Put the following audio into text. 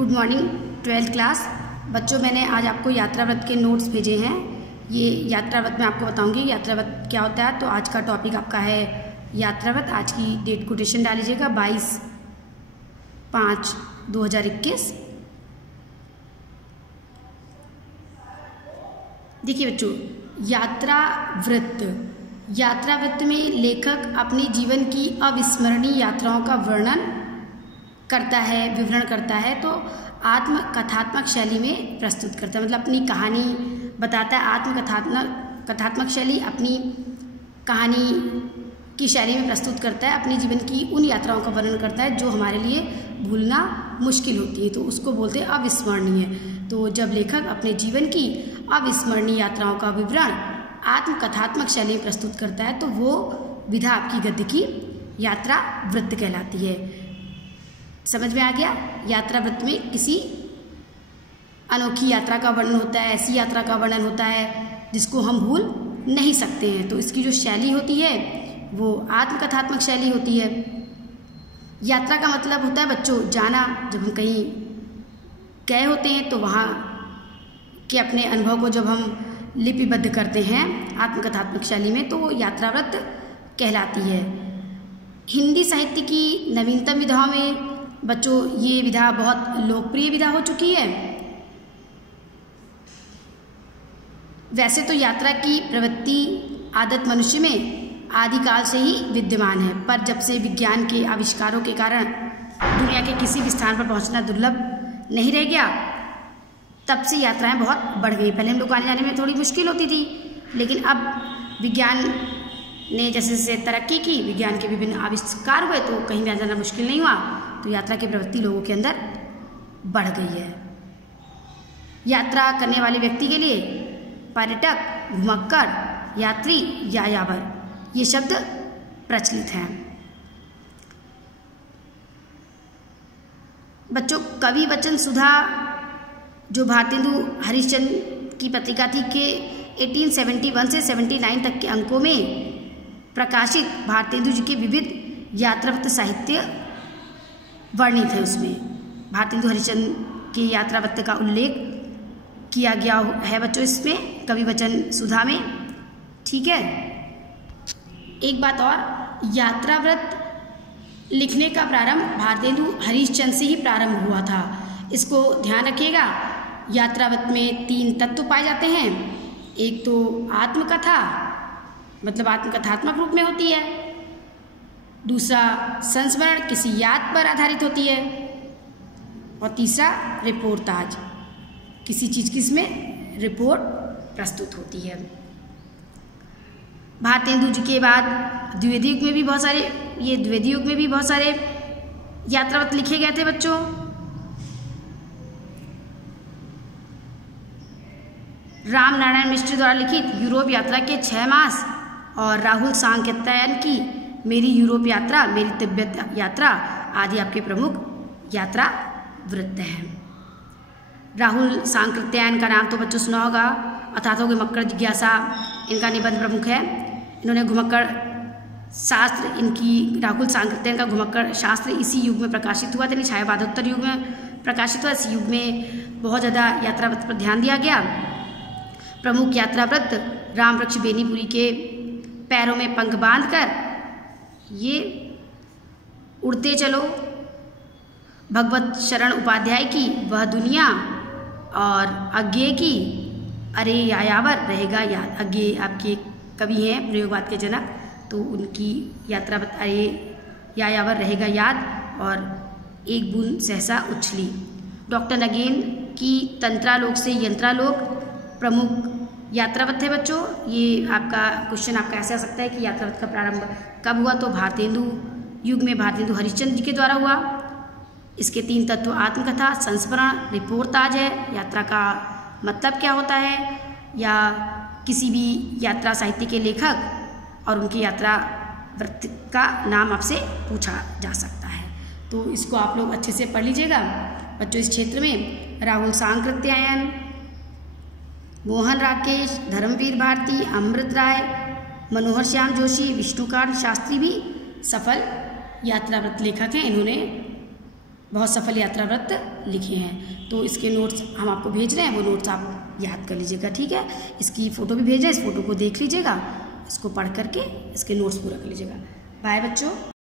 Good morning 12th class बच्चों। मैंने आज आपको यात्रा व्रत के नोट्स भेजे हैं। ये यात्रा व्रत मैं आपको बताऊंगी यात्रा व्रत क्या होता है। तो आज का टॉपिक आपका है यात्रा व्रत। आज की डेट कोटेशन डाल लीजिएगा 22/5/2021। देखिए बच्चों, यात्रा वृत्त में लेखक अपने जीवन की अविस्मरणीय यात्राओं का विवरण करता है तो आत्मकथात्मक शैली में प्रस्तुत करता है। मतलब अपनी कहानी बताता है। आत्मकथात्मक शैली अपनी कहानी की शैली में प्रस्तुत करता है। अपने जीवन की उन यात्राओं का वर्णन करता है जो हमारे लिए भूलना मुश्किल होती है, तो उसको बोलते हैं अविस्मरणीय। तो जब लेखक अपने जीवन की अविस्मरणीय यात्राओं का विवरण आत्मकथात्मक शैली में प्रस्तुत करता है तो वो विधा आपकी गद्य की यात्रा वृत्त कहलाती है। समझ में आ गया? यात्रा वृत्त में किसी अनोखी यात्रा का वर्णन होता है, ऐसी यात्रा का वर्णन होता है जिसको हम भूल नहीं सकते हैं। तो इसकी जो शैली होती है वो आत्मकथात्मक शैली होती है। यात्रा का मतलब होता है बच्चों जाना। जब हम कहीं गए होते हैं तो वहाँ के अपने अनुभव को जब हम लिपिबद्ध करते हैं आत्मकथात्मक शैली में तो वो यात्रा वृत्त कहलाती है। हिंदी साहित्य की नवीनतम विधाओं में बच्चों ये विधा बहुत लोकप्रिय विधा हो चुकी है। वैसे तो यात्रा की प्रवृत्ति आदत मनुष्य में आदिकाल से ही विद्यमान है, पर जब से विज्ञान के आविष्कारों के कारण दुनिया के किसी भी स्थान पर पहुंचना दुर्लभ नहीं रह गया, तब से यात्राएं बहुत बढ़ गई। पहले हम लोग आने जाने में थोड़ी मुश्किल होती थी, लेकिन अब विज्ञान ने जैसे जैसे तरक्की की, विज्ञान के विभिन्न आविष्कार हुए तो कहीं भी जाना मुश्किल नहीं हुआ, तो यात्रा की प्रवृत्ति लोगों के अंदर बढ़ गई है। यात्रा करने वाले व्यक्ति के लिए पर्यटक, घुमक्कड़, यात्री, यायावर ये शब्द प्रचलित हैं। बच्चों, कवि वचन सुधा जो भारतेंदु हरिश्चंद्र की पत्रिका थी के 1871 से 79 तक के अंकों में प्रकाशित भारतेंदु जी के विविध यात्रावृत्त साहित्य वर्णित है। उसमें भारतेंदु हरिश्चंद्र के यात्रावृत्त का उल्लेख किया गया है बच्चों इसमें कवि वचन सुधा में। ठीक है, एक बात और, यात्रावृत्त लिखने का प्रारंभ भारतेंदु हरिश्चंद्र से ही प्रारंभ हुआ था। इसको ध्यान रखिएगा। यात्रावृत्त में 3 तत्व पाए जाते हैं। एक तो आत्मकथा, मतलब आत्मकथात्मक रूप में होती है। दूसरा संस्मरण, किसी याद पर आधारित होती है। और तीसरा रिपोर्टाज, किसी चीज़ की इसमें रिपोर्ट प्रस्तुत होती है। भारतेंदु जी के बाद द्विवेदी युग में भी बहुत सारे यात्रावृत्त लिखे गए थे बच्चों। राम नारायण मिश्र द्वारा लिखित यूरोप यात्रा के 6 मास और राहुल सांकृत्यायन की मेरी यूरोप यात्रा, मेरी तिब्बत यात्रा आदि आपके प्रमुख यात्रा वृत्त हैं। राहुल सांकृत्यायन का नाम तो बच्चों सुना होगा। अथातो घुमक्कड़ जिज्ञासा इनका निबंध प्रमुख है। इन्होंने घुमक्कड़ शास्त्र, राहुल सांकृत्यायन का घुमक्कड़ शास्त्र इसी युग में प्रकाशित हुआ था, यानी छायावादोत्तर युग में प्रकाशित हुआ। इस युग में बहुत ज़्यादा यात्रावृत्त पर ध्यान दिया गया। प्रमुख यात्रावृत्त रामवृक्ष बेनीपुरी के पैरों में पंख बांधकर ये उड़ते चलो, भगवत शरण उपाध्याय की वह दुनिया और अज्ञेय की अरे यायावर रहेगा याद। अज्ञेय आपके कवि हैं, प्रयोगवाद के जनक, तो उनकी यात्रावृत्त अरे यायावर रहेगा याद और एक बूंद सहसा उछली। डॉक्टर नगेन की तंत्रालोक से यंत्रालोक प्रमुख यात्रावृत्त है बच्चों। ये आपका क्वेश्चन आपका ऐसे आ सकता है कि यात्रावृत्त का प्रारंभ कब हुआ, तो भारतेंदु युग में भारतेंदु हरिश्चंद्र जी के द्वारा हुआ। इसके 3 तत्व आत्मकथा, संस्मरण, रिपोर्टाज है। यात्रा का मतलब क्या होता है, या किसी भी यात्रा साहित्य के लेखक और उनकी यात्रा वृत्त का नाम आपसे पूछा जा सकता है। तो इसको आप लोग अच्छे से पढ़ लीजिएगा बच्चों। इस क्षेत्र में राहुल सांकृत्यायन, मोहन राकेश, धर्मवीर भारती, अमृत राय, मनोहर श्याम जोशी, विष्णुकांत शास्त्री भी सफल यात्रावृत्त लेखक हैं। इन्होंने बहुत सफल यात्रा व्रत लिखे हैं। तो इसके नोट्स हम आपको भेज रहे हैं, वो नोट्स आप याद कर लीजिएगा, ठीक है। इसकी फ़ोटो भी भेज रहे हैं, इस फोटो को देख लीजिएगा, इसको पढ़ करके इसके नोट्स पूरा कर लीजिएगा। बाय बच्चों।